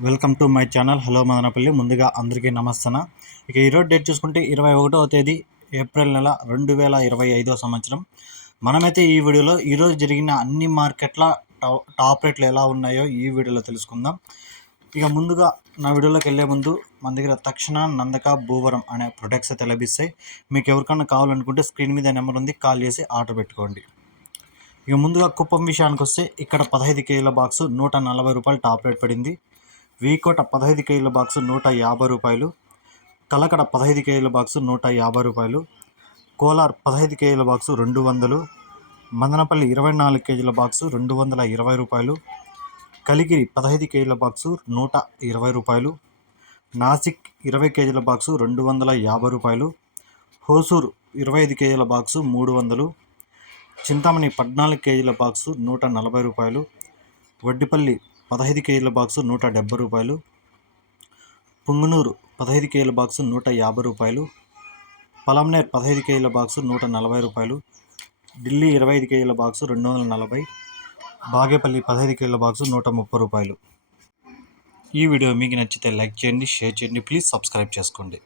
Welcome to my channel. Hello Madanapalle. ముందుగా అందరికీ నమస్తన. ఇక ఈరోజు డేట్ చూసుకుంటే ఇరవై ఒకటవ తేదీ ఏప్రిల్ నెల రెండు వేల ఇరవై ఐదో సంవత్సరం. మనమైతే ఈ వీడియోలో ఈరోజు జరిగిన అన్ని మార్కెట్ల టాప్ రేట్లు ఎలా ఉన్నాయో ఈ వీడియోలో తెలుసుకుందాం. ఇక ముందుగా నా వీడియోలోకి వెళ్ళే ముందు మన దగ్గర తక్షణ నందక భూవరం అనే ప్రొడక్ట్స్ అయితే లభిస్తాయి. మీకు ఎవరికైనా కావాలనుకుంటే స్క్రీన్ మీద నెంబర్ ఉంది కాల్ చేసి ఆర్డర్ పెట్టుకోండి. ఇక ముందుగా కుప్పం విషయానికి వస్తే ఇక్కడ పదహైదు కేజీల బాక్స్ నూట నలభై రూపాయలు టాప్ రేట్ పడింది. వీకోట పదహైదు కేజీల బాక్సు నూట యాభై రూపాయలు కలకడ పదహైదు కేజీల బాక్సు నూట యాభై రూపాయలు కోలార్ పదహైదు కేజీల బాక్సు రెండు వందలు మదనపల్లి ఇరవై నాలుగు కేజీల బాక్సు రెండు వందల ఇరవై రూపాయలు కలిగిరి పదహైదు కేజీల బాక్సు నూట ఇరవై రూపాయలు నాసిక్ ఇరవై కేజీల బాక్సు రెండు వందల యాభై రూపాయలు హోసూరు ఇరవై ఐదు కేజీల బాక్సు మూడు వందలు చింతామణి పద్నాలుగు కేజీల బాక్సు నూట నలభై రూపాయలు వడ్డిపల్లి పదహైదు కేజీల బాక్సు నూట డెబ్బై రూపాయలు. పుంగునూరు పదహైదు కేజీల బాక్సు నూట యాభై రూపాయలు. పలంనేర్ పదహైదు కేజీల బాక్సు నూట నలభై రూపాయలు. ఢిల్లీ ఇరవై ఐదు కేజీల బాక్సు రెండు వందల నలభై. బాగేపల్లి పదహైదు కేజీల బాక్సు నూట ముప్పై రూపాయలు. ఈ వీడియో మీకు నచ్చితే లైక్ చేయండి షేర్ చేయండి ప్లీజ్ సబ్స్క్రైబ్ చేసుకోండి.